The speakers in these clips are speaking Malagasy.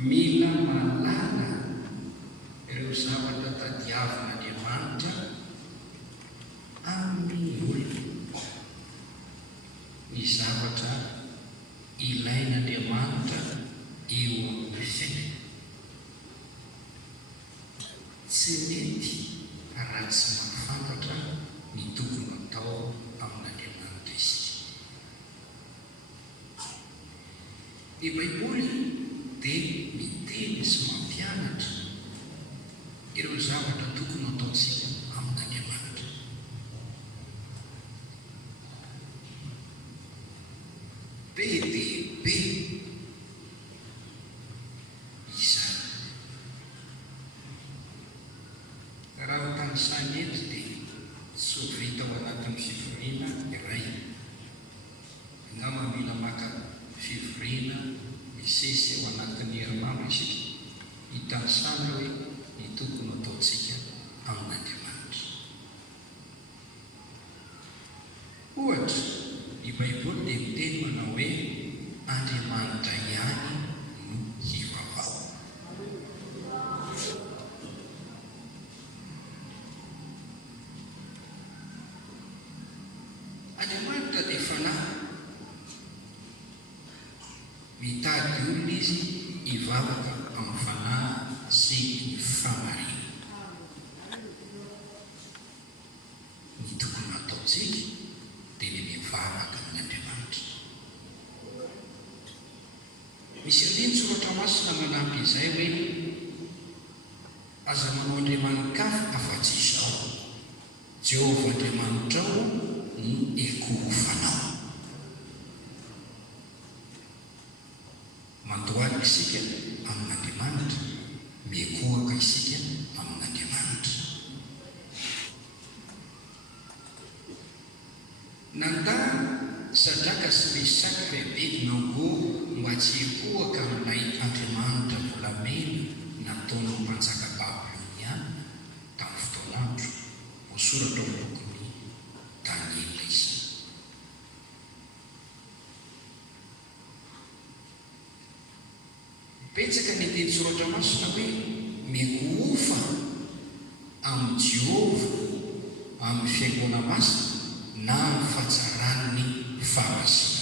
mila malala ireo zavatra tadiavin'Andriamanitra amin'ny olona, ny zavatra ilain'Andriamanitra eo amin'ny fiainana. Tsy mety raha tsy mahafantatra ny tokony atao amin'Andriamanitra isika. Ny Baiboly dia miteny sy mampianatra ireo zavatra tokony ataontsika amin'Andriamanitra. Be dia be izany. Raha tanysaina eto dia tsy ho vita ao anatin'ny fivoriana iray. Angamba mila maka fivoriana misesy ao anatin'ny herinandro isika hitanysana hoe ny tokony ataontsika amin'Andriamanitra. Ohatra, ny Baiboly dia miteny manao hoe Andriamanitra ihany no hivavao. Andriamanitra dia fanahy. Mitady olona izy hivavaka amin'ny fanahy sy ny famarina. Ny tokony ataontsika dia ny mivavaka amin'Andriamanitra. Misy andiny soratra masina manampy izay hoe aza manao andriamanin-kafa afa-tsy izao, Jehovah Andriamanitrao no ekofanao. Mandohalika isika amin'Andriamanitra, miekohaka isika amin'Andriamanitra. Nandà sadraka sy misaka bebe nango mba tsy ekohaka amin'ilay Andriamanitra volamena nataon'ny mpanjaka Babiloniana tamin'ny fotoanandro, voasoratra ao bokin'ny Daniela izy. Betsaka ny teny soratra masina hoe miekofa amin'ny Jehovah amin'ny fiaingoana masina na amin'ny fahatsarany fahamasina.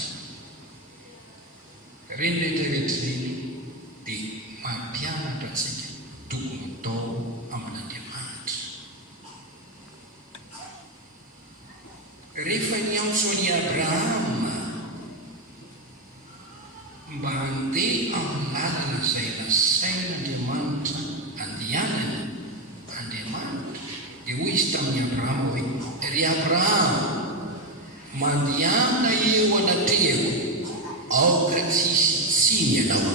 Reny rehetrarehetra reny dia mampianatra antsika tokony atao amin'Andriamanitra. Rehefa niantso an'i Abrahama mba handeha amin'ny lalana izay nasain'Andriamanitra andehanany, Andriamanitra dia hoy izy tamin'ny Abrahama hoe: ry Abrahama, mandehana eo anatrehako, aoka tsisy tsiny ianao.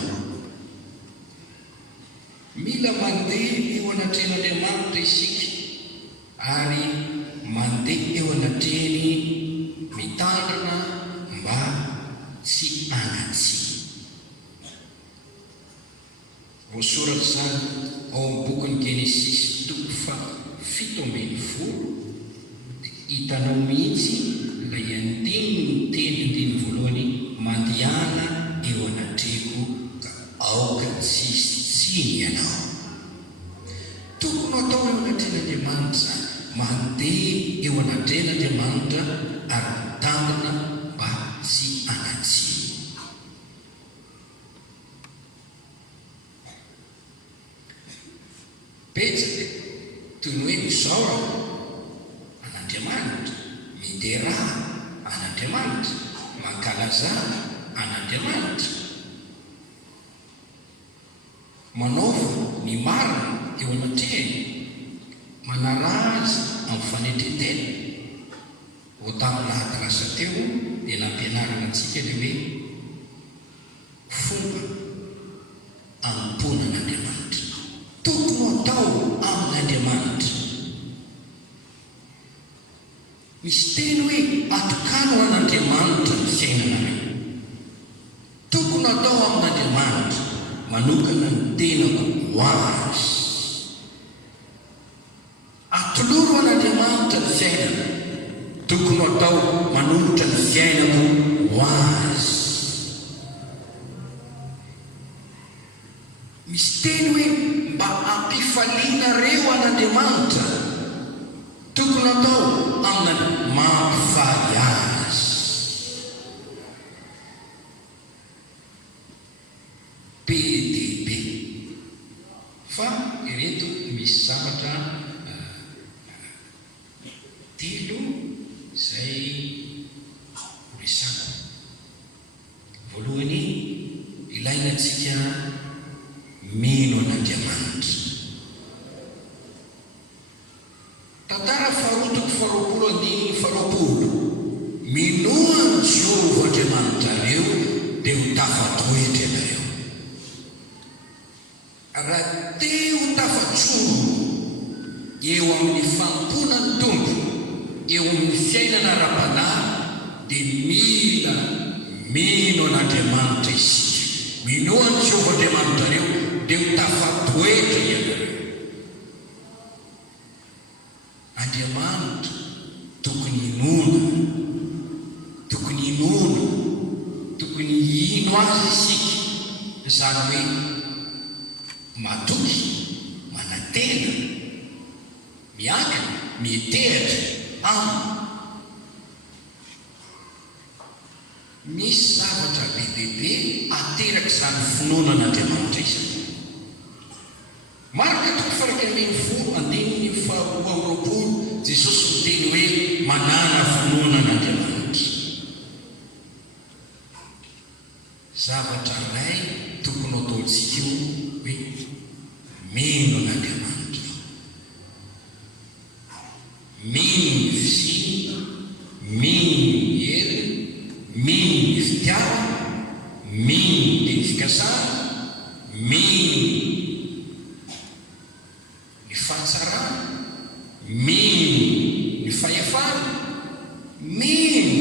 Mila mandeha eo anatrehan'Andriamanitra isika, ary mandeha eo anatrehany mitandrina mba tsy hanatsy. Voasoratra izany ao amin'ny bokin'ny Genesis 7:10, hitanao mihitsy ilay andininy teny voalohany: mandehana eo anatrehako ka aoka tsisy tsiny ianao. Tokony atao eo anatrehan'Andriamanitra izany, mandeha eo anatrehan'Andriamanitra ary mitandrina mba tsy hanatsy. Betsaka toy ny hoe mizaora an'Andriamanitra, midera an'Andriamanitra, mankalaza an'Andriamanitra, manaova ny marina eo anatrehany, manara azy amin'ny fanetretena. Ho tamin'ny lahady lasa teo dia nampianarana antsika ilay hoe fomba anompoana an'Andriamanitra, tokony atao amin'Andriamanitra. Misy teny hoe atokano an'Andriamanitra ny fiainana hoe tokony atao amin'Andriamanitra, manokana ny tenako ho azy. Atoloro an'Andriamanitra ny fiainana, tokony atao manolotra ny fiainako ho azy. misy teny hoe mba ampifalianareo an'Andriamanitra tokony atao amina mampifaly azy. Be dia be. Fa ireto misy zavatra telo izay resako. Voalohany, ilaina antsika mino an'Andriamanitra. Tantara faharotoko faharoapolo andininy faharoapolo. Minoany Jehovah Andriamanitra reo dia ho tafatoetra ianareo. Raha te ho tafatsoro eo amin'ny famponany tompo, eo amin'ny fiainana ara-panahy, dia mila mino an'Andriamanitra isika. Minoany Jehovah Andriamanitra reo dia ho tafatoetra ianareo. Andriamanitra tokony inona, tokony ino azy isika, izany hoe matoky, manantena, miakina, mietehatra aminy. Misy zavatra bebe ateraka izany finoanan'Andriamanitra izany. Marka 1:4 Jesosy miteny hoe manana finoanan'Andriamanitra. Zavatra iray tokony ataontsika io hoe mino an'Andriamanitra. Mino ny fisiany, mino ny heriny, mino ny fitiavana, mino ny teny fikasana, mino ny fahatsarana, mino ny fahefana, mino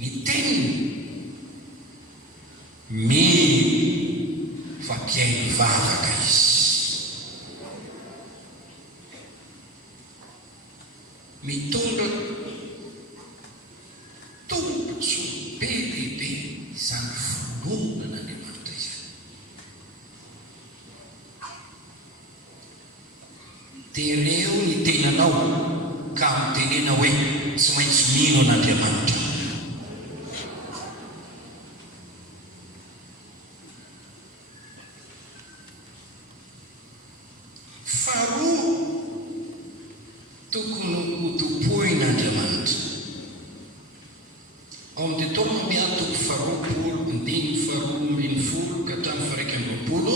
ny teniny, mino fa mpiaino vavaka izy. Mitondra tombotsoa be bebe izany finoanan'Andriamanitra izany. Tereo ny tenanao ka mitenena hoe tsy maintsy mino an'Andriamanitra. Faharoa, tokony hotopoin'Andriamanitra. Ao amin'ny taona miantoko faharoapolo andininy faharoa-ambinifolo ka hatramin'ny faha-120,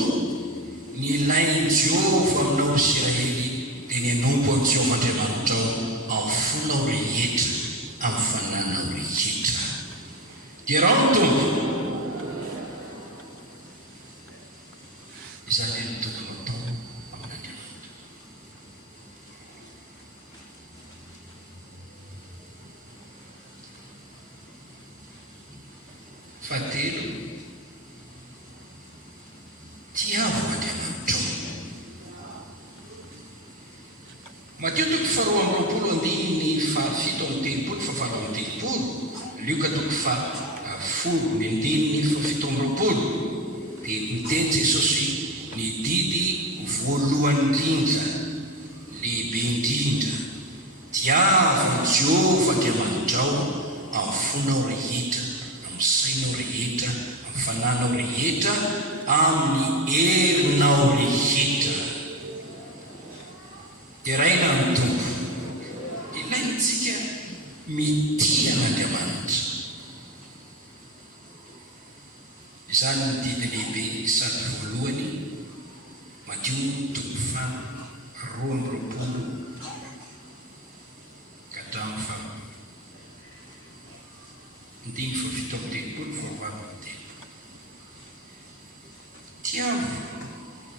ny ilain'i Jehovah aminao Israely dia ny hanompo an'i Jehovah Andriamanitra ao amin'ny fonao rehetra, amin'ny fananao rehetra. Dia raha ny tompo, izany ny tokony atao amin'Andriamanitra. Fahatelo, tiavo Andriamanitra. Mateo 2:20-7:30, Luka 10:7-7. Dia miteny Jesosy ny didy voalohany indrindra, lehibe indrindra: tiavo Jehovah Andriamanitra amin'ny fonao rehetra, amin'ny sainao rehetra, amin'ny fananao rehetra, amin'ny herinao rehetra. Dia raina ny tompo, ilaintsika mitia an'Andriamanitra. Izany ny didy lehibe sady voalohany, Mateo 2:20 ka hatramin'ny faha-7:30. Tiavo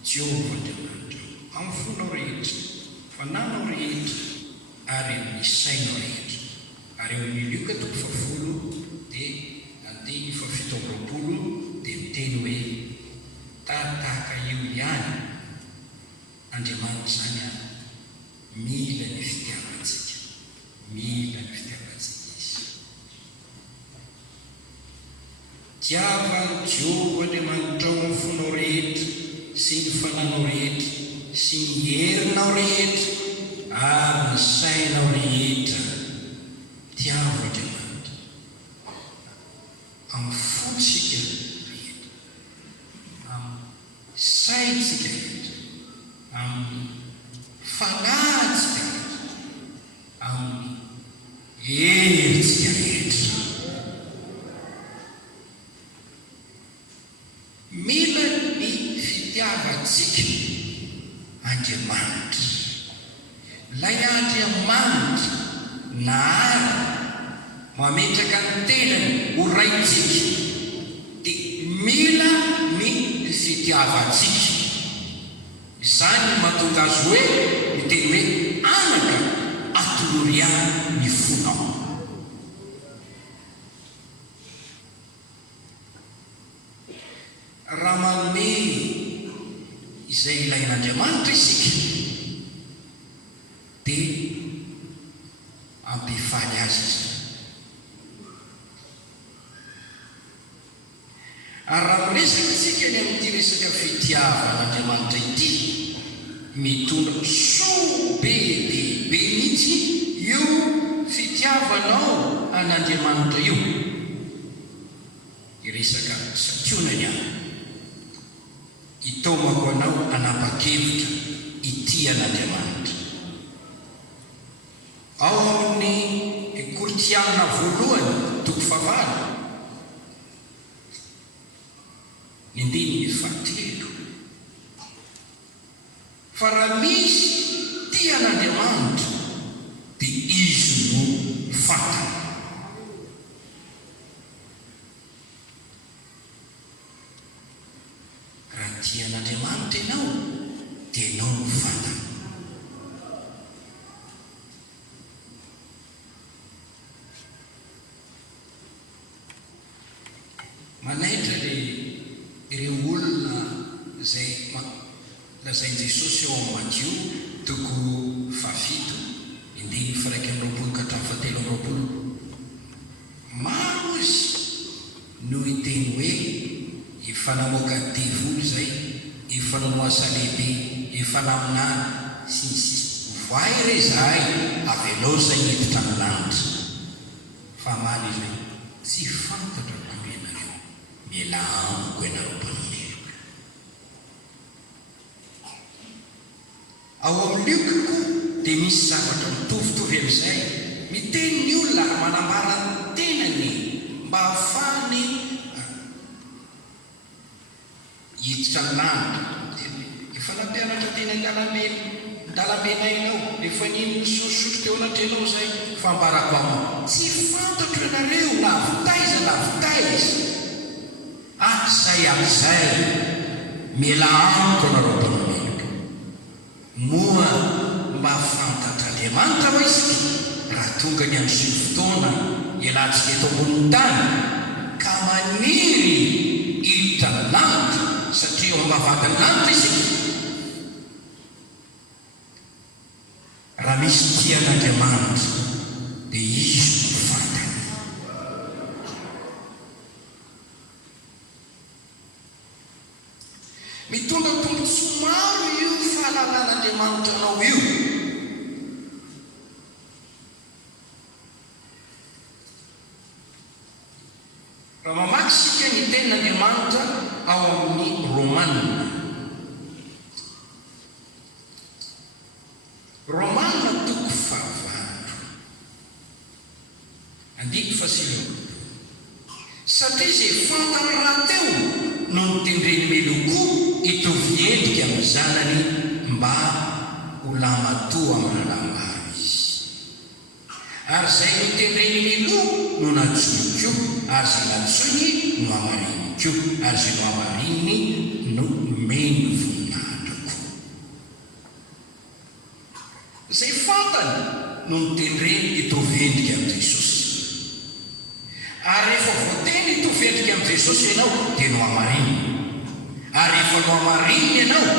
Jehovah Andriamanitra amin'ny fonao rehetra, fananao rehetra, ary amin'ny sainao rehetra. Ary eo amin'ny Luka 10:7 dia miteny hoe tahaka io ihany Andriamanitra izany a, mila ny fitiavantsika, mila ny fitiavantsika izy. Tiava Jehovah Andriamanitra nofonao rehetra sy ny fananao rehetra sy ny herinao rehetra ary ny sainao rehetra tiavo Andriamanitra amin'ny fotsika rehetra, amin'ny saitsika rehetra, amin'ny fanahytsika rehetra, amin'ny heritsika rehetra. Mila ny fitiavantsika Andriamanitra. Lay Andriamanitra nahary mametraka ny tenany ho raitsika dia mila ny fitiavantsika. Izany mahatonga azy hoe miteny hoe anaka atoloria ny fonao. Raha manome izay ilain'Andriamanitra isika dia ampifaly azy izy. Ary raha miresaka isika ny amin'ity resaka fitiavan'Andriamanitra ity, mitondra soa bebe mihitsy io fitiavanao an'Andriamanitra io. Iresaka sationany ahy itomako anao anapa-kevitra ity an'Andriamanitra. Ao amin'ny Korinthiana voalohany toko 9 ny 13. Fa raha misy tia an'Andriamanitra dia izy no fantany. Raha tia an'Andriamanitra ianao dia ianao no fantany. Manaitra ireo olona izay lazain' Jesosy eo amin'ny Matthieu toko 7 indimy faraika amby roapolo ka hatramin'ny 17. Maro izy no hiteny hoe efa namoaka devoly izay, efa nanao asa lehibe, efa naminany sy ny sisa. Voay re zahay avelao izay hiditra amin'ny lanitra. Fa maly izy hoe tsy fantatra koa ianareo, miala amiko ianareo mpanomeko. Ao amin'ny liokiko dia misy zavatra mitovitovy amin'izay. Miteny ny olona manambara ny tenany mba ahafahany hiditra ny lanitra. Efa nampianatra teny an-dalambenainao, efa nino misosotro teo anatrenao izay, fambarako amao. Tsy fantatro ianareo na avitaiza na avitaiza. Izay amin'izay miala amiko anareo mpanomeko. Moa mba fantatra Andriamanitra ho isika raha tonga ny amin'izay fotoana ialantsika eto ambonin'ny tany ka maniry hiditra ny lanitra, satria ao ambavadiny lanitra isika. Raha misy tia an'Andriamanitra dia izy no fantany. Mitondra tombontsoa maro io fahalalàn'Andriamanitra anao io. Raha mamaky isika ny tenin'Andriamanitra ao amin'ny Romanina toko 9 andiko 7. Satria izay fantany raha teo no nitendreny meloko hitovy endrika amin'ny zanany mba ho lamatoa amin'ny raharaha izy. Ary izay nitendreny meloko no natsoiko, ary izay natsony no amariniko, ary izay no amarininy no meno voninahitro. Izay fantany no nitendreny hitovy endrika amin'ny Jesosy. Ary rehefa voateny hitovy endrika amin'ny Jesosy ianao dia no amarininy. Ary rehefa no amarininy ianao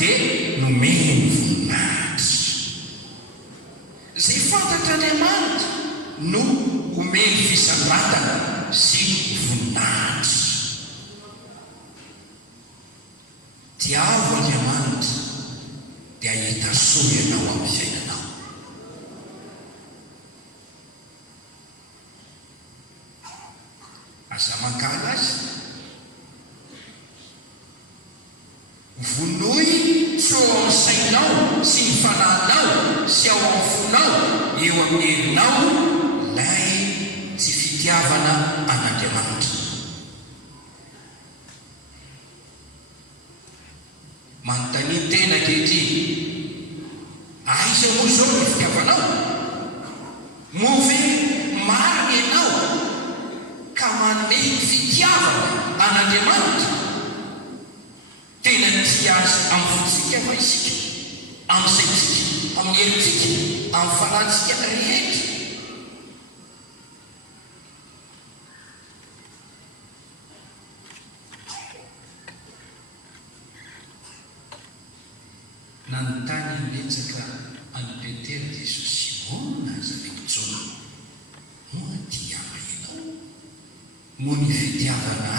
dia no meno voninahitra. Izay fantatra Andriamanitra no omeny fisandrantana sy voninahitra. tiavo Andriamanitra dia ahita soa ianao amin'ny fiainanao. Aza mankala azy, vonoy tso amin'ny sainao sy ny fanahinao sy ao amin'ny fonao eo amin'ny herinao lay tsy fitiavana an'Andriamanitra. Manontany tena ankehitriny, aiza moa zao ny fitiavanao? Moa ve marina ianao ka manome fitiavana an'Andriamanitra? Tena tia azy amin'ny fotsika fa isika, amin'ny saintsika, amin'ny herintsika, amin'ny farantsika rehetra. Nanontany niletsaka any Petera dia Simona aza lekitsona, moa tiava ianao, moa ny fitiavana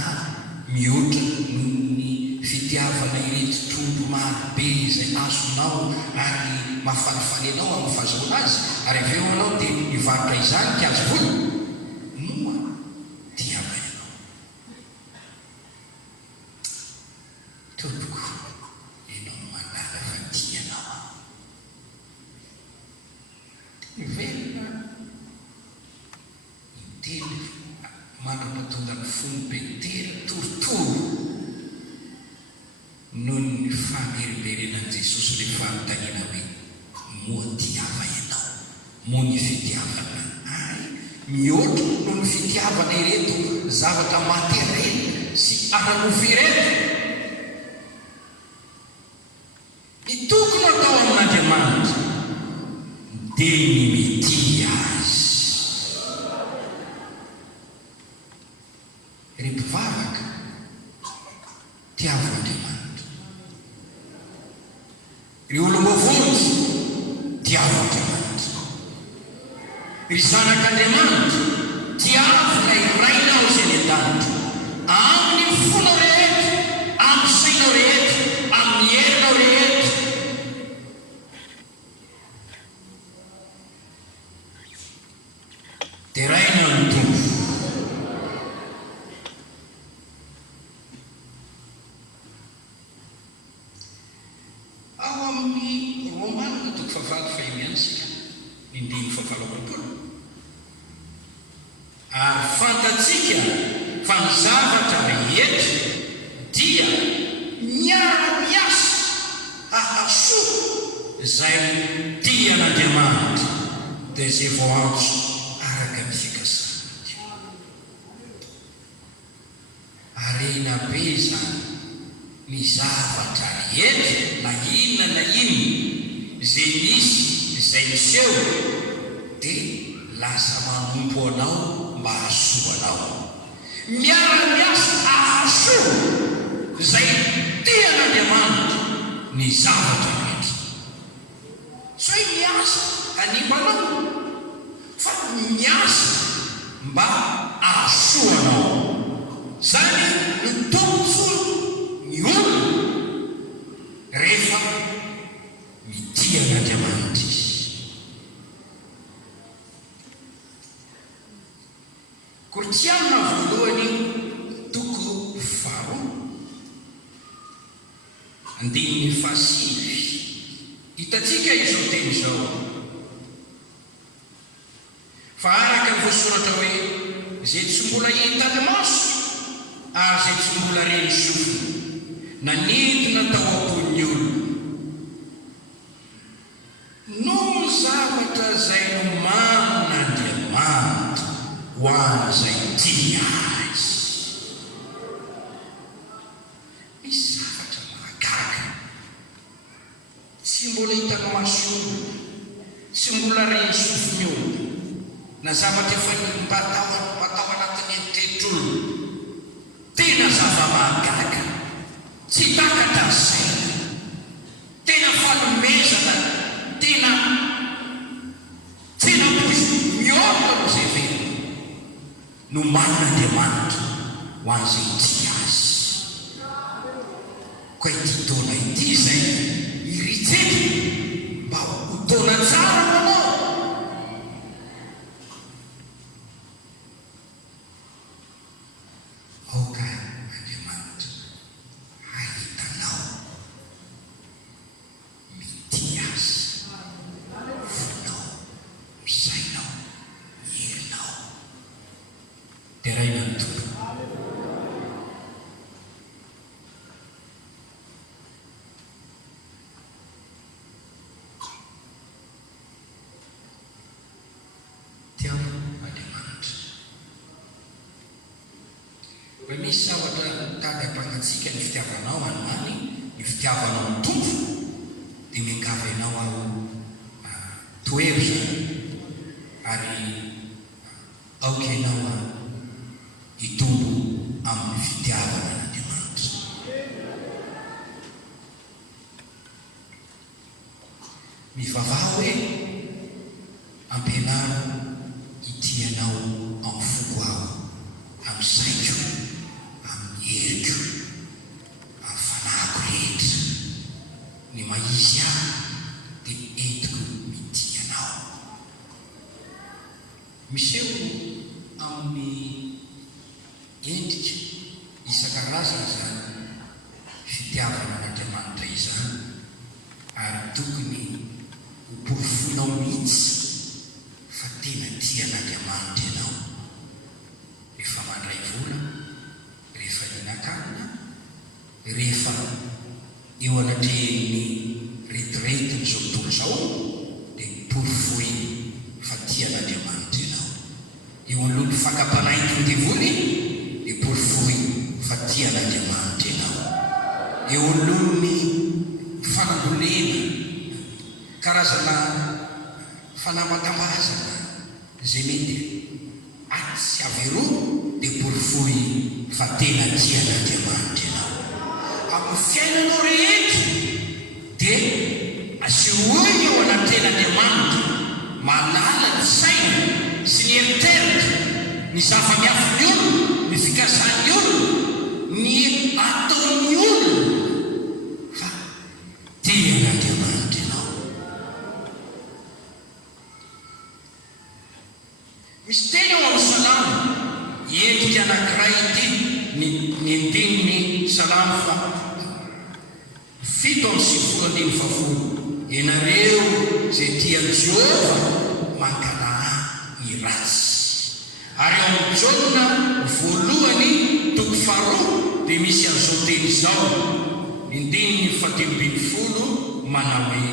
mihoatra noho ny fitiavana ireto trondro marobe izay azonao ary mahafalifaly anao amin'ny fahazoana azy, ary avy eo anao dia mivarotra izany kazo vola, moa tiava ianao. Tompoko, ianao manala fa tianao. Velona intely manam-patonga ny fony Petera torotoro noho ny fameriberenan'i Jesosy rehefa anontaniana hoe moa tiava ianao, moa ny fitiavana ay mihoatra noho ny fitiavana ireto zavatra materiely sy ara-nofo ireto. Ny tokony atao amin'Andriamanitra dia ny mitia azy. Ry mpivavaka, tiavo Andriamanitra. Ry olom-bovonjy, tiavo Andriamanitra. Ry zanak'Andriamanitra, tiavo ilay rainao izay ny an-danitra, amin'ny fonao rehetra, amin'ny sainao rehetra, amin'ny herinao rehetra. Dia raina ny tompo. Ao amin'ny Romanina toko fahavalo fahementsika, indimy fahavalo-polo. Ary fantatsika fa ny zavatra rehetra dia miara-miasa hahasoa izay tian'Andriamanitra dia izay vao antso araka ny fikasana. Arena be zany ny zavatra rehetra na inona na inona izay misy izay miseho dia lasa manompo anao mba hahasoa anao. Miara-miasa hahasoa izay tian'Andriamanitra ny zavatra rehetra. Tsy hoe miasa hanimba anao, fa miasa mba hahasoa anao. Zany ny tombotsoa ny olona rehefa mitia an'Andriamanitra izy. Kortiana voalohany toko faharoa andininy fahasivy, hitatsika izao teny izao: fa araka ny voasoratra hoe izay tsy mbola hitany maso ary izay tsy mbola reny sofina na nentina tao am-pon'ny olona, no zavatra izay nomanin'Andriamanitra ho an'izay tia azy. Misy zavatra mahagaga tsy mbola hitany maso olona, tsy mbola reny sofiny olona, na zavatra efa atao anatin'ny eritreritr-olona, tena zava-mahagaga, tsy takatra ny saina, tena fanomezana, tena mihoatra n'izay velona no manin'Andriamanitra ho an'izay tia azy. koa ity taona ity zay iritsety mba ho taona tsara manao. aoka Andriamanitra ahitanao mity azy fonao misainao mierinao dia ray manontolo misy zavatra tady ampangatsika ny fitiavanao anymany ny fitiavanao ny tompo dia miangava ianao ao toero zany ary aoka ianao hitombo amin'ny fitiavana n'Andriamanitra. Mivavaha hoe ampianaro itianao amin'ny foko aho amin'ny saiko eriko amin'ny fanahiko rehetra ny maizy aho dia entiko mitianao. Miseho amin'ny endrika isan-karazana zany fitiavana n'Andriamanitra izany ary tokony ho porofonao mihitsy fa tena tian'Andriamanitra ianao rehefa mandray vola, rehefa ninan-kanina, rehefa eo anatrehan'ny retiretiny zao tontolo zao dia porofoy fa tian'Andriamanitra ianao. Eo anolony fakampanaitiny devoly dia porofoy fa tian'Andriamanitra ianao. Eo anolony fanambolena karazana fanamatam-bazana zay mety aty sy averoa dia porofoy fa tena tian'Andriamanitra ianao. Amin'ny fiainanao rehetra dia asehoany eo anaten'Andriamanitra malala ny saina sy ny eriteritra ny zava-miafiny olona, ny fikasany olona, ny ataony olona fa tian'Andriamanitra ianao. Misy teny ao amin'ny salamo endrika anankiray ity ny andininy salamo fa 7:150 ianareo zay tian'i Jehova mankana ny ratsy. Ary ao amin'ny Jona 1:2 dia misy an'izao teny izao andininy 7:20 manao hoe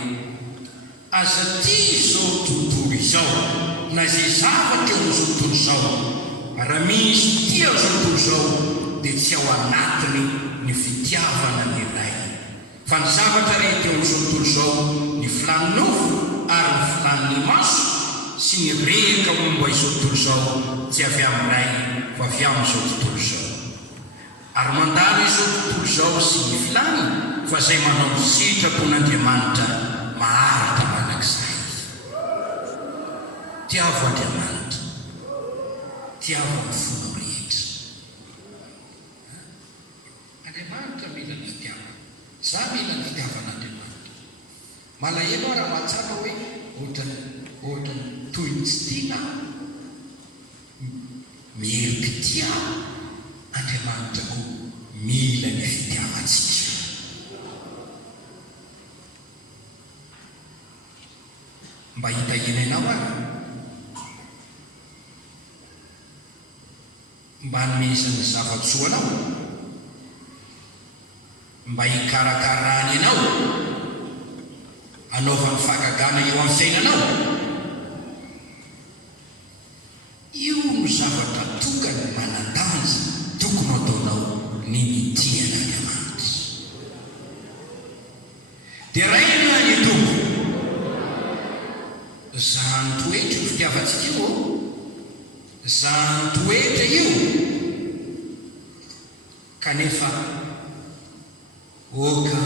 aza ty izao tontolo izao na zay zavatra eo amin'izao tontolo izao raha misy tia amin'izao tontolo izao dia tsy ao anatiny ny fitiavana ny ray. Fa ny zavatra rehetra eo amin'izao tontolo izao ny filany nofo ary ny filany maso sy ny rehaka momba izao tontolo izao tsy avy amin'ny ray fa avy amin'izao tontolo izao. Ary mandalo izao tontolo izao sy ny filany fa zay manao ny sitrapon'Andriamanitra maharitra manakizay. Tiavo Andriamanitra, tiavo amin'ny fonao rehetra. Andriamanitra mila ny fitiavana, za mila ny fitiavan'Andriamanitra. Malahelo raha mahatsara hoe ohatra toy ny tsy tiana mierim-pitia Andriamanitra koa mila ny fitiavantsika. Mba hitahinanao ary mba hanomezany zava-tsoa anao, mba hikarakarany ianao, anaovany fakagana eo amin'ny fiainanao. Io no zavatra tokany manan-danja tokony ataonao ny mitian'Andriamanitra. Dia ray ianao ny tompo zany toetra io fitiavantsika io, zany toetra io kanefa oka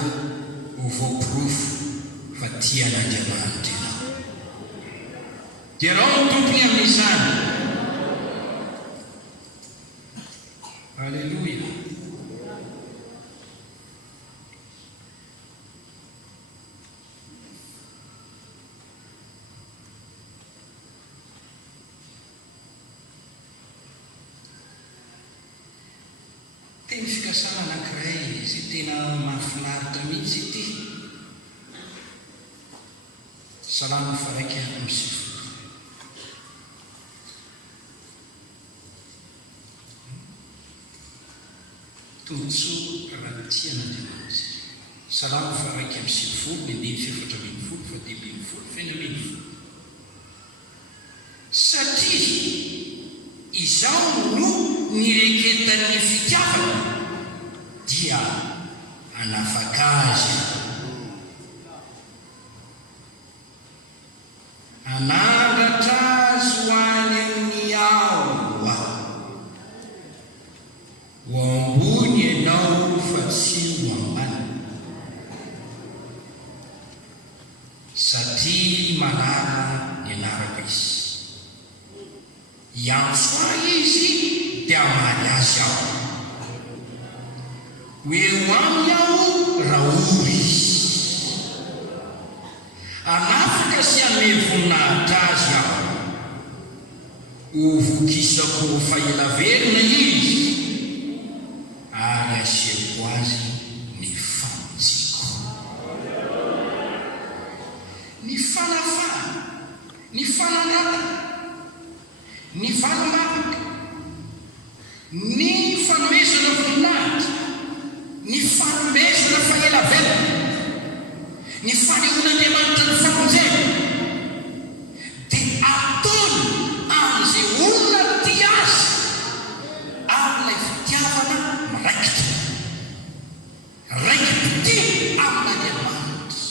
ho voapirofo fa tian'Andriamanitra ianao. Dia rao ny tompony amin'izany. Alleluia. teny fikasana anankiray izay tena mahafinaritra mihitsy ity. Salamo faraiky amin'ny sivifolo. Tombotsoa raha tiana Andriamanitra. Salamo faraiky amin'ny sivifolo, ny fefatra ambin'ny folo, fadimy ambin'ny folo, fenina ambin'ny folo. Satria izaho no nireketan'ny fitiavana dia anafaka azy, anangatra azy ho any amin'ny ao aho, ho ambony ianao fa tsy ho ambany, satria manara ny anarako izy. Iantso ahy izy dia amaly azy aho, hoe ho aminy aho raha ory izy, anafaka sy hanome voninahitra azy aho, ho vokisako faelavelona izy, ary asiako azy ny famonjiko. Ny fanafana, ny fanandrana, ny vanomavaka, ny fanomezana voninahitra, ny fanomezana faelavelona, ny fanehoan'Andriamanitra ny famonjena dia ataony amin'izay olona tia azy amin'ilay fitiavana miraikitra, raiki-tia amin'Andriamanitra.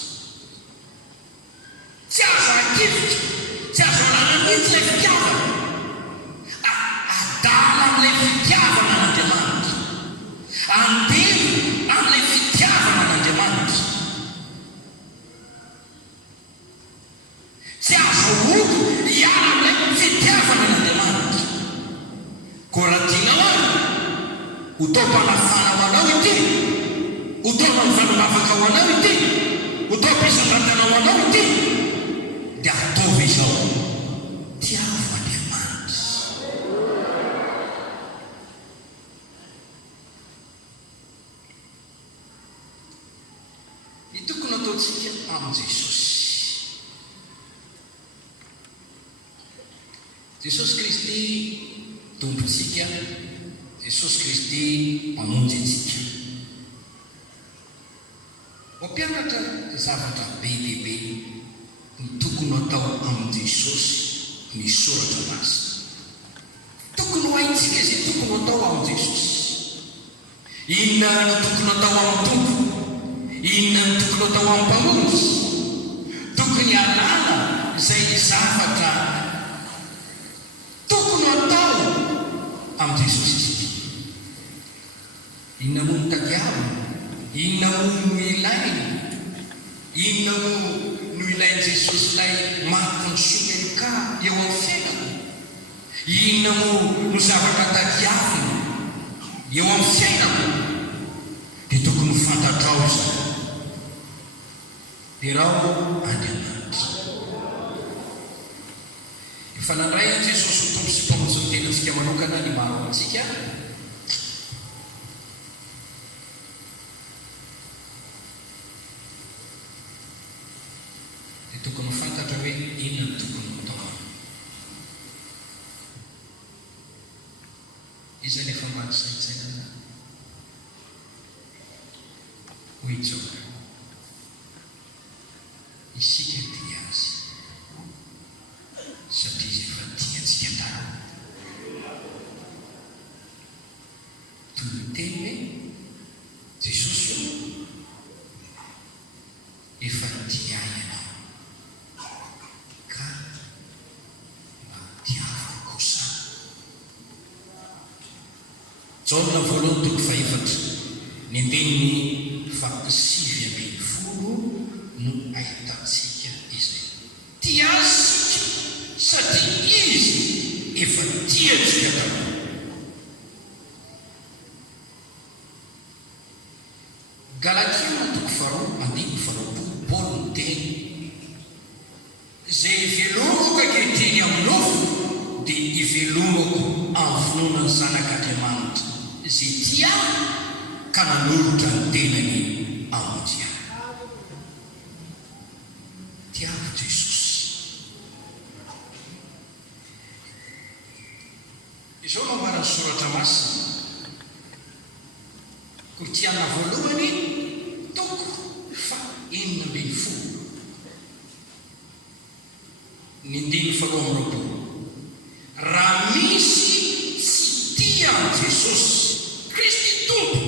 Tsy azo akivitra, tsy azo anana mihitsy ilay fitiavana, adala amin'ilay fitiavana n'Andriamanitra, andelo amin'ilay fitiavana n'Andriamanitra. Tsy azo olo hiara amin'ilay fitiavana n'Andriamanitra. Koa raha tianao ary ho tao mpanafana ho anao ity, ho tao manovavaka ho anao ity, ho tao mpisandratana ho anao ity, dia ataovy izao: tiavo Andriamanitra. Ny tokony ataontsika amin' Jesosy. Jesosy Kristy tompontsika, Jesosy Kristy mamonjy antsika. Mampianatra zavatra be dia be ny tokony atao amin' Jesosy ny soratra masina. Tokony ho haintsika izay tokony atao amin' Jesosy. Inona no tokony atao amin'ny tompo? Inona no tokony atao amin'ny mpamonjy? Tokony hanana izay zavatra tokony atao amin' Jesosy isika. Inona moa no tadiavina? Inona moa no ilainy? Inona moa no ilain'i Jesosy ilay maty ny somenka eo amin'ny fiainana? Inona moa no zavatra tadiavina eo amin'ny fiainana? Dia tokony fantatrao izany. Dia raha Andriamanitra. Efa nandray Jesosy ho tompo sy mpamonjy ny tenantsika manokana ny maro amintsika. Dia tokony fantatra hoe inona no tokony atao. Iza ny efa maty saintsaina ho ijoka. Isika tia azy satria izy efa tiantsika tao. Toy ny teny hoe Jesosy efa tia ianao ka matiavana kosa. Jaona voalohany toko faefatra ny andeniny sivy ambin'ny folo no ahitantsika izay. Tia azy satria izy efa tiantsika tao. Galatia toko faharoa andiny faharoapolo, Paoly no teny: izay ivelomako ankehitriny amin'ny nofo dia ivelomako amin'ny finoana ny zanak'Andriamanitra zay tia ka nanolotra ny tenany ao antsika. Tiava Jesosy. Izao no ambarany soratra masina. Kortiana voalohany toko 4:9. Ny 9:12. Raha misy tsy tia Jesosy Kristy Tompo,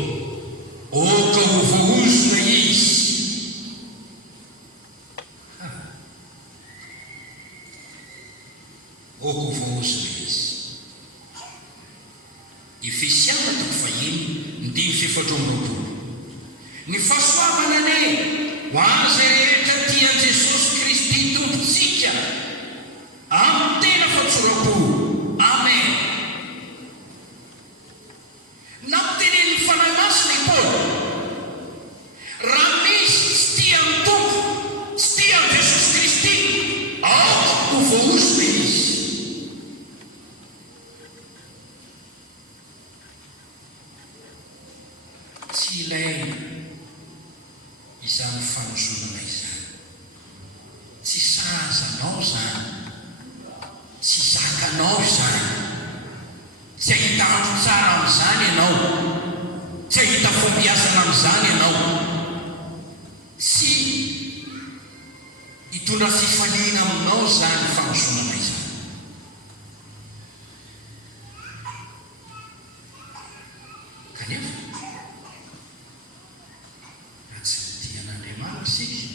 oka ho voahozona izy. Oka ho voahozona izy. Efesiana 1:9. Ny fahasoavana ane ho azy rehetra tia Jesosy Kristy Tompontsika amin'ny tena fahatsoram-po. Amen. Nampitenen'ny fanahy masina i Paoly, raha misy tsy tia amin'ny Tompo, tsy tia Jesosy Kristy, aoka ho voahozona izy. Tsy ilaina izany fanozonana izany. Tsy sahazanao zany, tsy zakanao zany, tsy ahita andro tsara amin'izany ianao, tsy ahita fombiazana amin'izany ianao, tsy hitondra fifaliana aminao zany fanozonana izany. Kanefa raha tsy mitia an'Andriamanitra isika,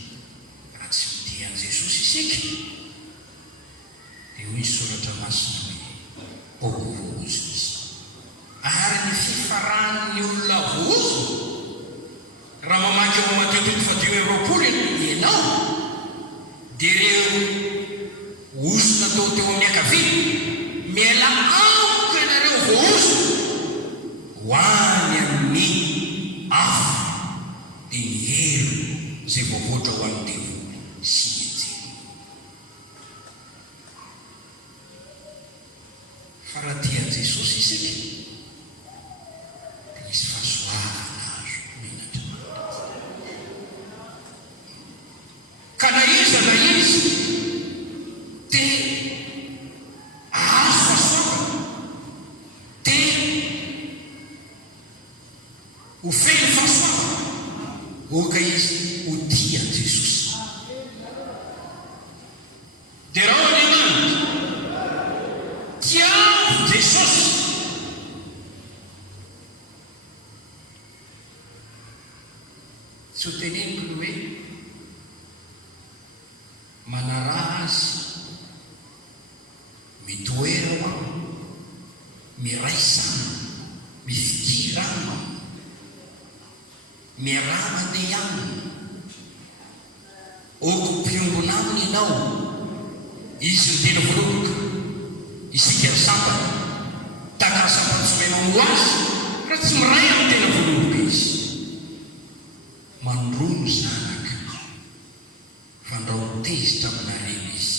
raha tsy mitia an' Jesosy isika, dia hoy soratra masina hoe oka voahozona izy. Ary ny fifaran'ny olona vohozona, raha mamaky ao Mateo 20:20 ianao, dia ireo ozona tao teo amin'ny ankavia, miala amiko ianareo voahozona ho any amin'ny afo, dia ny hery izay voavoatra ho an'ny devoly sy ny jiro. Fa raha tia Jesosy isika, dia misy fahasoavana azo men'Andriamanitra. Ka na iza na izy dia azo fahasoavana, dia ho feno fahasoavana, oka izy ho tia Jesosy. Dia raha Andriamanitra tiavo Jesosy, tsy ho teneniko ny hoe manara azy, mitoera ho aminy, miraisana, mifikirana, miaraha mandeha aminy, oko mpiongona aminy ianao. Izy ny tena voaloboka, isika ny sampana, taka sampana tsy mainao ho azy, raha tsy miray amin'ny tena voaloboka izy. Mandrono zanaka, fandrao tezitra aminareo izy,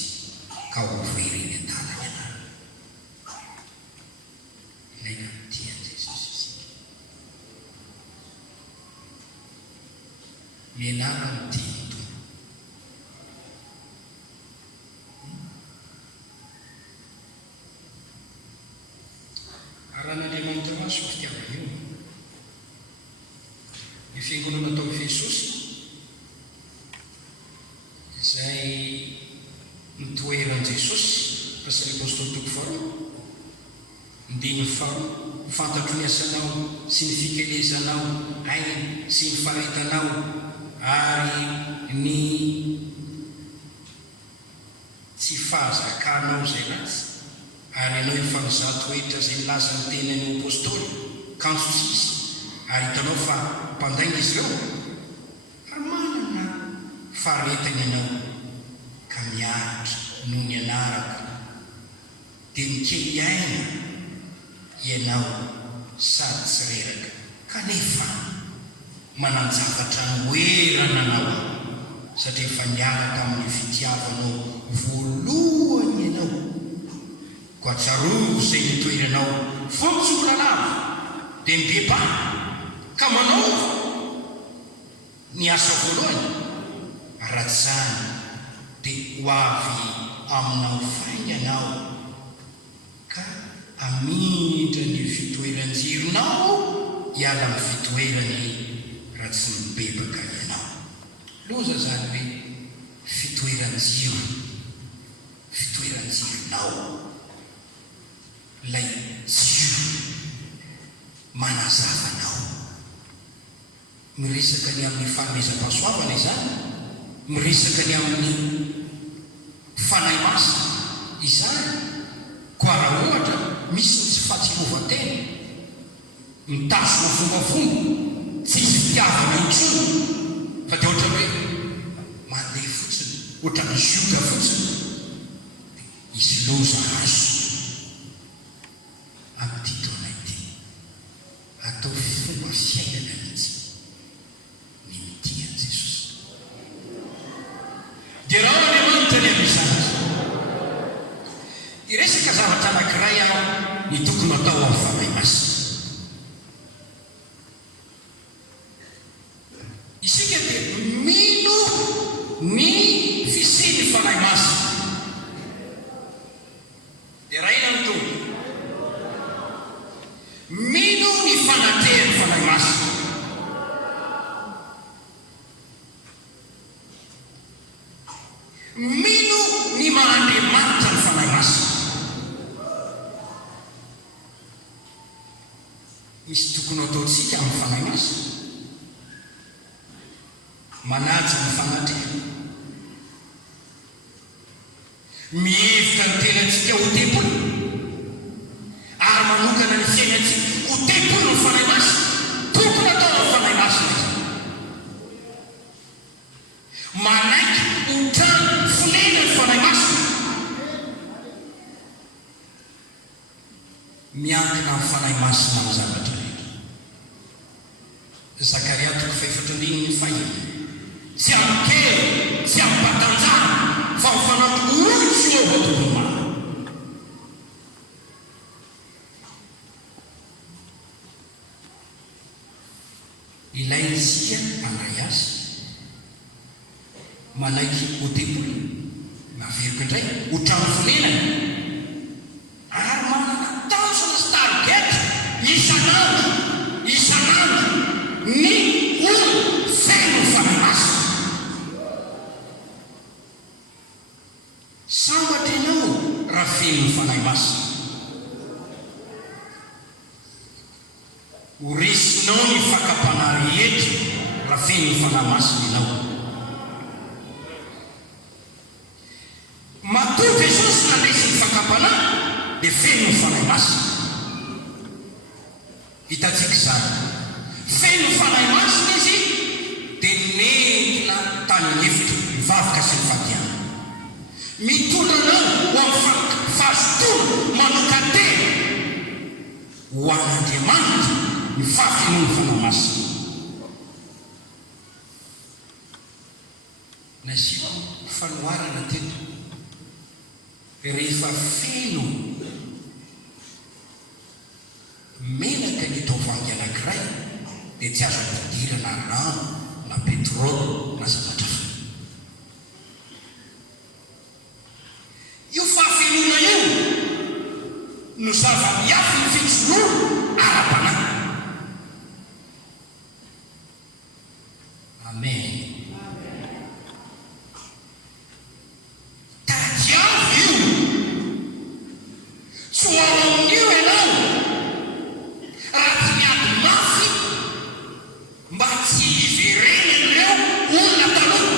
ka ho very ny an-tanany anareo. Ilaina tia Jesosy isika. Mianara amin'ity Tompo. Aran'Andriamanitra maso ny fitiavana io. Ny fiangonana atao Efesosy, izay nitoeran' Jesosy, Pasaly Apôstôly 2:4, ho fantatro ny asanao sy ny fikelezanao ainy sy ny fahaitanao, ary ny tsy fahazakanao zay ratsy, ary ianao efa nizato toetra izay milaza ny tenany apôstôly kanjo sisy, ary hitanao fa mpandainga izy ireo, ary manana faharetana ianao ka miaritra noho ny anaraka, dia mikely aina ianao sady tsy reraka, kanefa mananjavatra ny oerana anao, satria efa niaraka amin'ny fitiavanao voalohany ianao, ko atsarovo izay nitoeranao fontsy ola lava, dia mibeba ka manao ny asa voalohany ratsy zany dia ho avy aminao fainy ianao ka amindra ny fitoeran-jironao hiala amin'ny fitoerany ratsy mibebaka ianao. Loza zany hoe fitoeran-jiro, fitoeran-jironao lay jiro manazavanao. Miresaka ny amin'ny fanomezam-pahasoavana izany, miresaka ny amin'ny fanahy masina izany. Koa raha ohatra misy ny tsy fahatsiarovan-tena mitasona fombafomba, tsisy fitiavana intsony, fa dia ohatra hoe mandeha fotsiny, ohatra mizioka fotsiny, isy loza azo amin'ity taona ity. Atao fomba fiainana mihitsy ny midian' Jesosy. Dia raha Andriamanitra ny amin'izany iresaka zavatra anankiray aho ny tokony atao amin'ny fanahy masina. Isika dia mino ny fisiany fanahy masina. Dia raha ina ny tompo mino ny fanatery fanahy masina. Mino ny mahandriamanitra ny fanahy masina. Misy tokony ataontsika amin'ny fanahy masina: manaja ny fanatery, mihevitra ny tenantsika ho tempony, ary manokana ny fiainantsika ho tempony ny fanahy masina. Tokony atao amin'ny fanahy masina izy. Manaiky ho trano fonena ny fanahy masina. Miankina amin'ny fanahy masina amin'ny zavatra rehetra. Zakaria 4:4 tsy amikely, tsy amipatanjana, fa ho fanaty olo tsy ova tokony mana. Ilaintsika handray azy manaiky ho tempony, naveriko indray ho trano fonenana, ary manana taosana sy target isanandro ny olo feno ny fanahy masina. Sambatra ianao raha feno ny fanahy masina. Ho resinao ny fakapana rehetra raha feno ny fanahy masina ianao. Matoa Jesosy nandresy ny fakapana dia feno ny fanahy masina. Hitantsika izany, feno ny fanahy masina izy dia nentina tany hevitra mivavaka sy mifadiana. Mitondra anao ho amin'ny fahazotoana manokatena ho an'Andriamanitra ny fahafenoana ny fanahy masina. Nasiako fanoharana teto rehefa feno menaka ny tavoahangy anankiray dia tsy azo ampidirana rano na petrôly na zavatra hafa. Io fahafenoana io no zava-miafy ny fijoroana ara-panahy. Amen. Tadiavy io, tsy ho ao amin'io ianao raha tsy miady mafy mba tsy hivereny an'ireo olona taloha.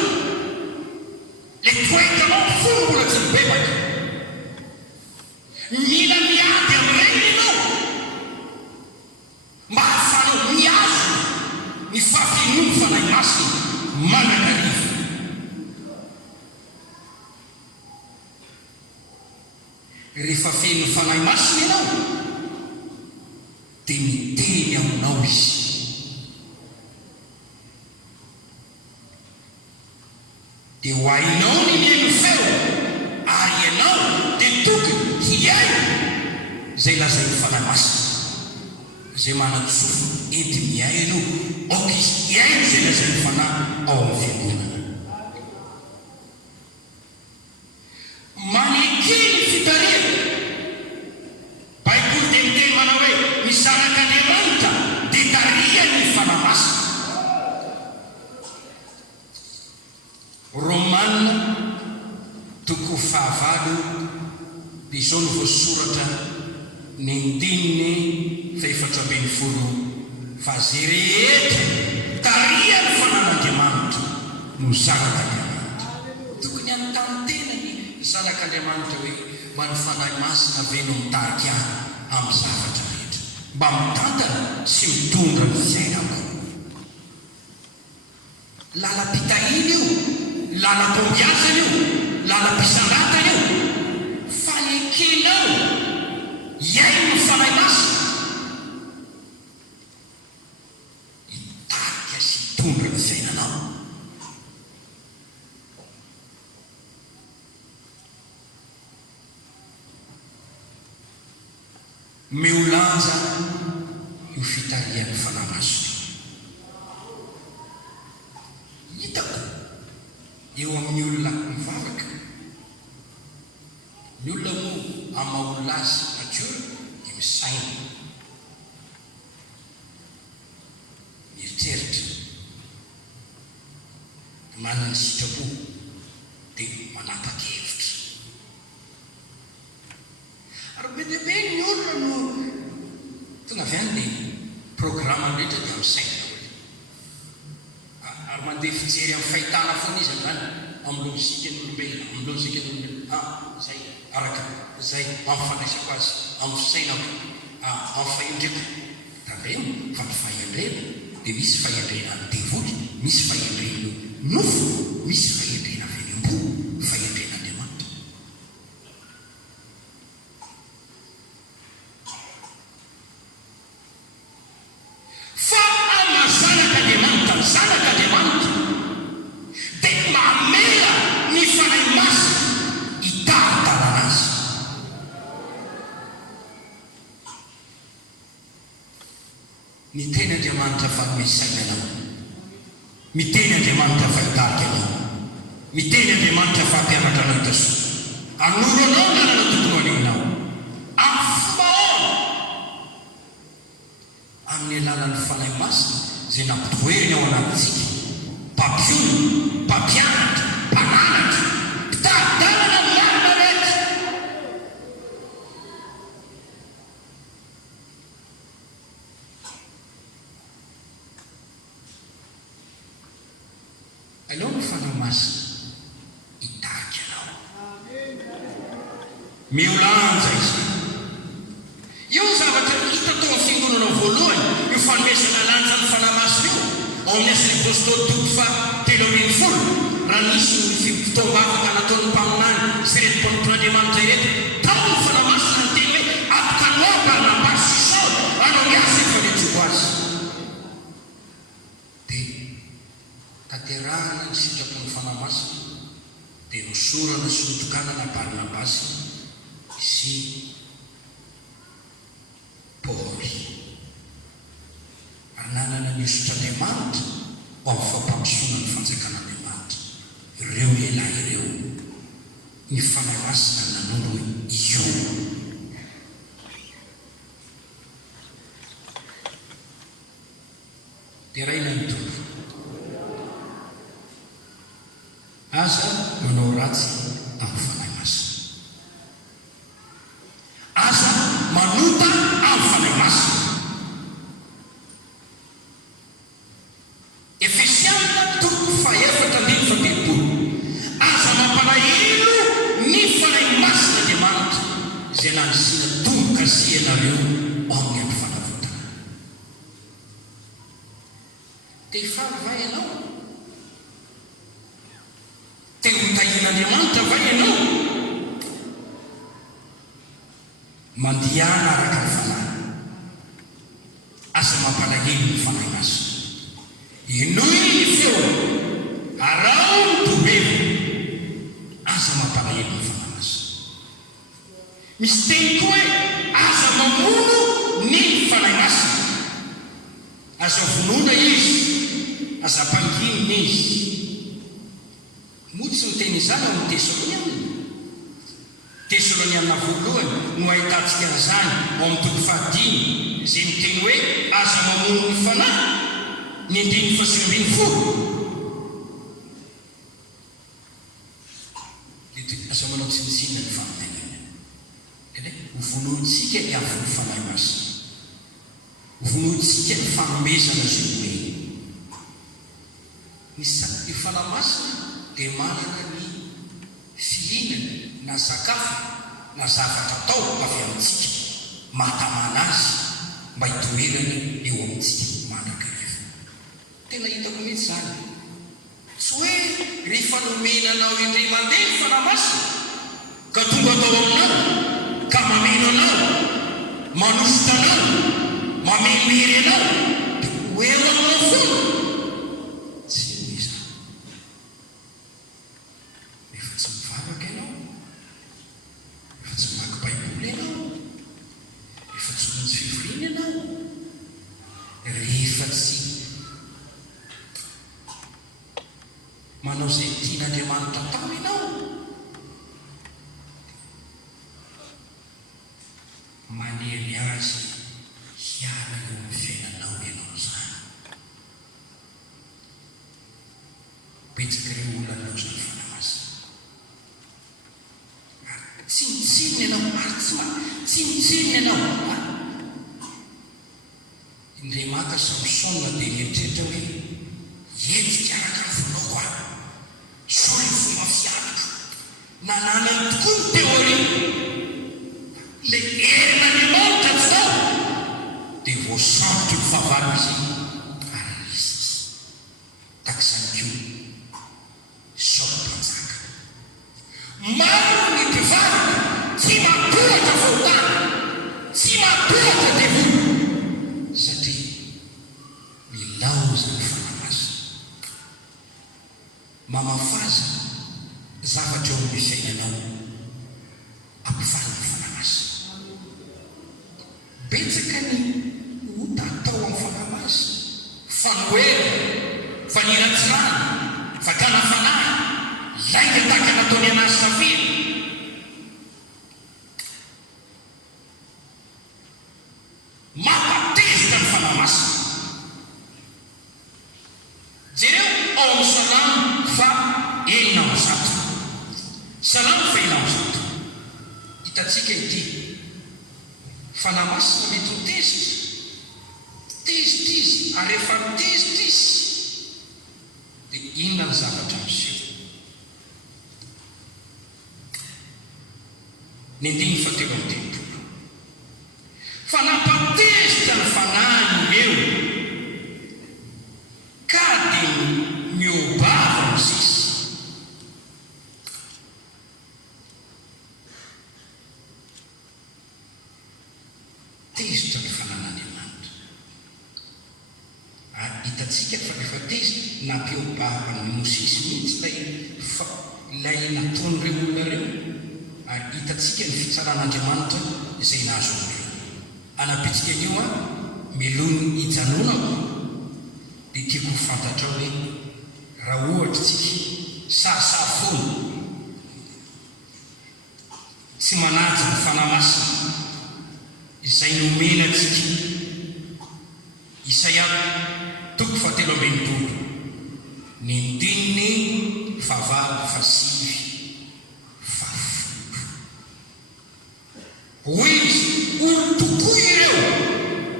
Le toetranao folo mbola tsy mibebaka. Mila miady amin'ireny ianao mba hahafanao miazo ny fahafenoana ny fanahy masina manakariva. Rehefa feno ny fanahy masina ianao dia miteny aminao izy. Dia ho hainao ny mihaino feo, ary ianao dia tokony hiaino izay lazain'ny fanahy masina. zay manatsofo ety miaino aoka izy iaino zay lazay fanahy ao amin'ny fiangonana. Manekeny fitariana Baiboly dia miteny manao hoe ny zanak'Andriamanitra dia tariany fanahy masina. Romanina toko 9 dia izao no voasoratra ny 4:40 fa zay rehetra tariany fanan'Andriamanitra no zanak'Andriamanitra. Tokony anontany tena ny zanak'Andriamanitra hoe mba ny fanahy masina ve no mitarika amin'ny zavatra rehetra, mba mitantana sy mitondra ny fiainako. Lalam-pitahina io, lalam-pombiazana io, lalam-pisangatana io, fanekenao iaino ny fanahy masina, hitarika sy hitondra ny fiainanao. Meolanja io fitarian'ny fanahy masina. Hitako eo amin'ny olona mivavaka, ny olona moa amin'ny maha-olona azy natiora dia misaina, mieritreritra, manana sitrapo dia manapa-kevitra. Ary be dia be ny olona no tonga avy any dia programme rehetra dia amin'ny saina hoe ary mandeha fijery amin'ny fahitana foana izy amin'izany amin'ny logika ny olombelona, amin'ny logika ny olombelona, zay araka zay amin'ny fandraisako azy amin'ny fisainako, amin'ny fahendreko tandremo fa ny fahendrena dia misy fahendrena ny devoly, misy fahendrena nofo, misy fahendrena avy any am-po, fahendrena Andriamanitra. Fa amin'ny zanak'Andriamanitra, ny zanak'Andriamanitra dia mamela ny fanahy masina hitaritarana azy. Miteny Andriamanitra fa misaina anao, miteny Andriamanitra fa hitarika anao, miteny Andriamanitra fa hampianatra anao hitasoa, anoro anao ny lalana tokony anenao amin'ny fomba ahoana? Amin'ny alalan'ny fanahy masina zay nampitoeriny ao anatintsika, mpampiona, mpampianatra, mpananatra, mpitari-dalana ny marina rehetra. Aleo ny fanahy masina hitarika anao. Miolanja izy. Io zavatra hita tao amin'ny fiangonana voalohany, io fanomezana lanja ny fanahy masina io ao amin'ny Asany Apôstôly toko 3:10, raha nisy ny fotoam-bavaka nataon'ny mpaminany sy reto mpampian'Andriamanitra rehetra tao ny fanahy masina ny teny hoe apokano Barnabasy sy Saoly anao miasa ifanenjoko azy. Dia tanterahana ny sitrapon'ny fanahy masina dia nosorana sy notokanana Barnabasy sy Paoly, ary nanana ny sotr'Andriamanitra ao amin'ny fampandrosoana ny fanjakan'Andriamanitra. Ireo lehilahy ireo ny fanahy masina nanoro io. Dia raina ny tompo, aza manao ratsy amin'ny fanahy masina, aza manota amin'ny fanahy masina. Efesiana toko 4:13, aza mampalahelo ny fanahy masina Andriamanitra zay nanisina tomboka sy ianareo ao amin'ny ampifanavotana. Te hifary va ianao? Te hotahin'Andriamanitra va ianao? Mandihana araka ny fanahy, aza mampalahelo ny fanahy masina. Inoy ny feo, arao ny dobelo, aza mampalahelo ny fanahy masina. Misy teny koa hoe aza mamono ny fanahy masina. aza vonona izy, aza mpangimina izy. Motsy ny teny izany ao amin'ny Tesaloniana voalohany no ahitantsika an'izany ao amin'ny toko 15 izay miteny hoe aza mamono ny fanahy ny 9:24. Aza manao tsinitsina ny fanomenana. Ho vonoantsika ny avy ny fanahy masina. Ho vonoantsika ny fanomezana zay hoe ny fanahy masina dia manana ny fihinana na sakafo na zavatra atao avy amintsika mahatamana azy mba hitoerany eo amintsika mandrakariva. Tena hitako mihitsy zany. Tsy hoe rehefa nomenanao indray mandeha ny fanahy masina ka tonga atao aminao ka mameno anao, manosika anao, mamemery anao dia hoero aminao foana. Tsy hoe izany. Efa tsy mivavaka ianao, efa tsy mamaky baiboly ianao, efa tsy maintsy fivoriana ianao, rehefa tsy manao izay tian'Andriamanitra atao ianao, manery azy hiala eo amin'ny fiainanao ianao izany. Betsaka ireo olona laozana ny fanahy masina. Tsinitsinina ianao, tsinitsinina ianao. Indray maka Samsona dia mieritreritra hoe hetsika araka ny voloko aho, soa ny fomba fianako, nananany tokoa ny teoria. Le herin'Andriamanitra tsy tao dia voasambotra ny fahavalo izy ary risitsy. Takizany koa Saolim-panjaka. Maro ny mpivarika tsy matoratra voatany, tsy matoratra devoly satria milaoza ny fanahy masina. Mamafaza zavatra eo amin'ny fiainanao ampifaly ny fanahy masina. Betsaka ny ota atao amin'ny fanahy masina: fanoera, faniratsirana, fakana fanahy, laika tahaka nataony anazy safira. Mampatezitra ny fanahy masina. Jereo ao amin'ny Salamo 1:9. Salamo 1:9. Hitantsika ity: fanahy masina mety mitezitra, tezitra izy, ary rehefa mitezitra izy dia inona ny zavatra miseho? Ny 9:13. Fanampatezitra ny fanahiny eo ka dia miobava ny sisa. Tezitra ny fanan'Andriamanitra. Hitantsika fa rehefa tezitra nampiobava ny mosisy mihitsy ilay nataon'ireo olona ireo. Ary hitantsika ny fitsaran'Andriamanitra izay nahazo ireo. Anapitsika an'io milony hijanonako dia tiako fantatra hoe raha ohatra tsika sarisary foana tsy manaja ny fanahy masina izay nomenantsika Isaia 3:17, ny ndininy 9:7. Hoy izy: olo tokoa ireo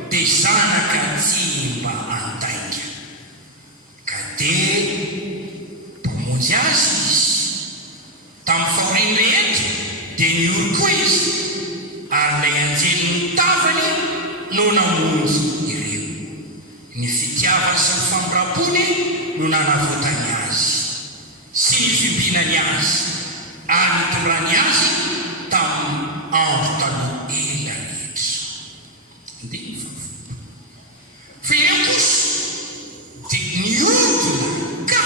dia zanaka tsy mba antaika, ka dia mpamonjy azy izy. Tamin'ny fahoriany rehetra dia niory koa izy, ary ilay anjely nitavany no namonjy ireo. Ny fitiavany sy ny famorapony no nanavotany azy sy ny fimbinany azy, ary nitondrany azy tamin'ny andro taloha ela rehetra. Fa ireo kosa dia niodina ka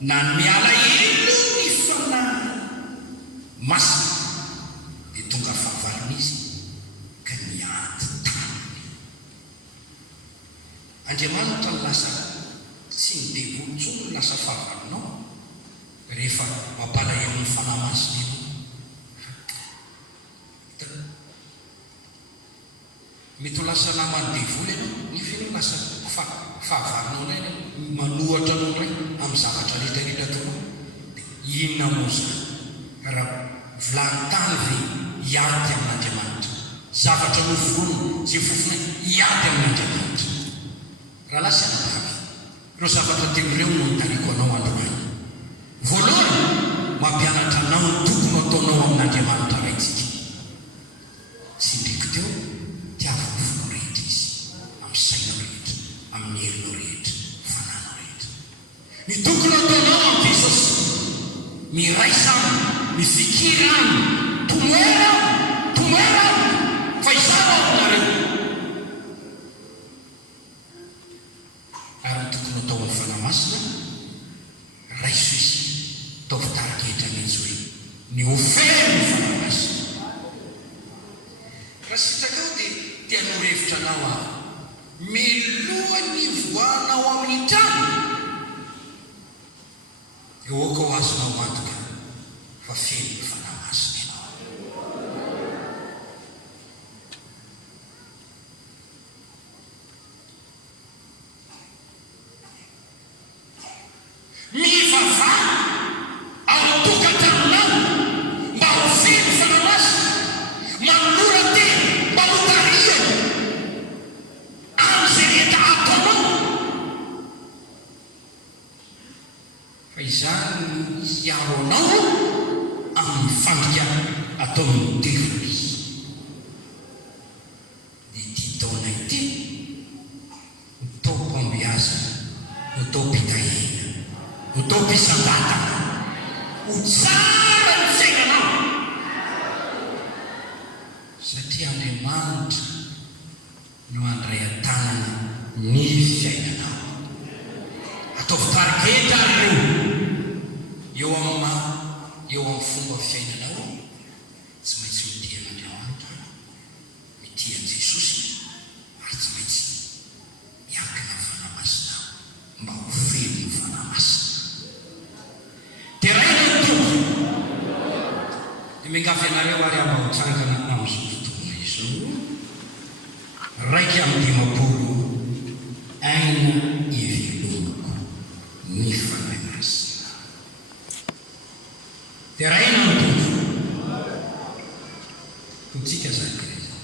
na miala elo ny fanahy masina dia tonga fahavalony izy ka niady taniny. Andriamanitra no lasa tsy ny devotsony lasa fahavalonao rehefa mampalay amin'ny fanahy masina ianao. Mety ho lasa namany devoly ianao nefa ianao lasa fahavalonao nay manohatra anao ray amin'ny zavatra rehetrarehetra ataonao. Inona moa zany raha vilany-tany ve hiady amin'Andriamanitra, zavatra noforony zay fofona hiady amin'Andriamanitra. Raha lasa anatavy ireo zavatra teo ireo no nitariko anao androany. Voalohany, mampianatra anao ny tokony ataonao amin'Andriamanitra raitsika. Sy ndreko teo tiavao fona rehetra izy, amin'ny sainao rehetra, amin'ny herinao rehetra, fananao rehetra. Ny tokony ataonao amin'ny Jesosy, miraisana, mifikirana, tomera, fa izao aminareo. Ary ny tokony atao amin'ny fanahy masina, raiso izy, taovy taraketra mihitsy hoe ny ofero ny fanahy masina. Raha sitraka dia norevitra anao aho, milohany voanao amin'ny trano, eo aoka ho azonao mantoka fa feno ny fanahy masina ianao. Mivavana ao tokantranonao mba ho feno fanahy masina, manolora tena mba ho tariana amin'izay rehetra ataonao. Fa izany hiaro anao amin'ny fandrika ataon'ny devoly. Dia ity taona ity ho tao mpambeaza, ho tao mpitahina, ho tao mpisandatana, ho tsara ny fiainanao. Satria Andriamanitra no handray an-tanana ny fiainanao. Ataovy taraketra ireo eo amin'ny fomba fiainanao. Tsy maintsy mitia an'Andriamanitra, mitia an'i Jesosy, ary tsy maintsy miankina amin'ny fanahy masina mba ho feno ny fanahy masina. Dia raina ny tompoko dia mengafy ianareo ary mba ho tsangana amin'izao fotoana izao. Raiky amin'ny 50 aina ivelomako ny fanahy masina. Dia raina ny tompoko totsika zany Krista.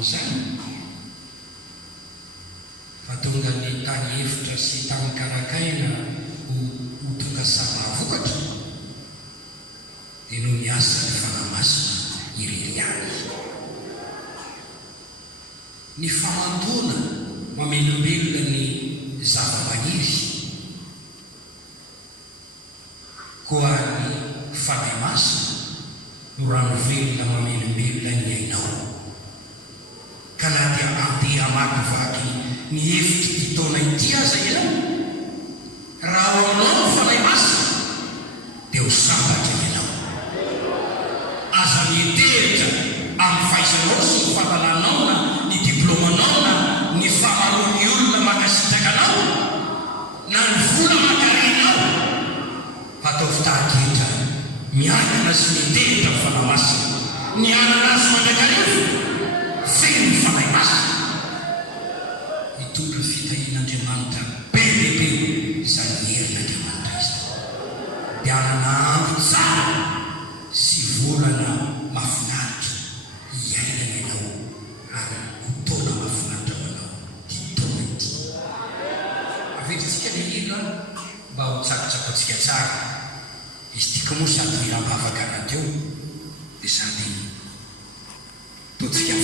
izany fa tonga ny tany hevitra sy tany karakaina ho tonga samavokatra dia no miasa ny fanamasina ireliany. Ny famantona mamelombelona ny zava-maniry koa ny fanahy masina no rano velona mamelombelona ny ainao. Ka na dia andeha amakivaky ny hevitry ty taona ity aza ianao, raha ao aminao ny fanahy masina dia ho sambatra ianao. Aza miteritra amin'ny fahaizanao sy ny fahalalànao na ny diplomanao na ny famaroan'ny olona makasitraka anao na ny vola makarenao, ataovy tahakehitra miankana sy miteritra amin'ny fanahy masina. Ny anana azy mandrakarivo feno ny fanahy masina. Hitondra fitahian'Andriamanitra be lehibe izany herin'Andriamanitra izany, dia anana andro tsara sy volana mahafinaritra iainana ianao ary fotoana mahafinaritra manao ty taona ity. Avetritsika le hira mba ho tsakotsakoantsika tsara. Izy tika moa sady mirambavaka anateo dia sady totsika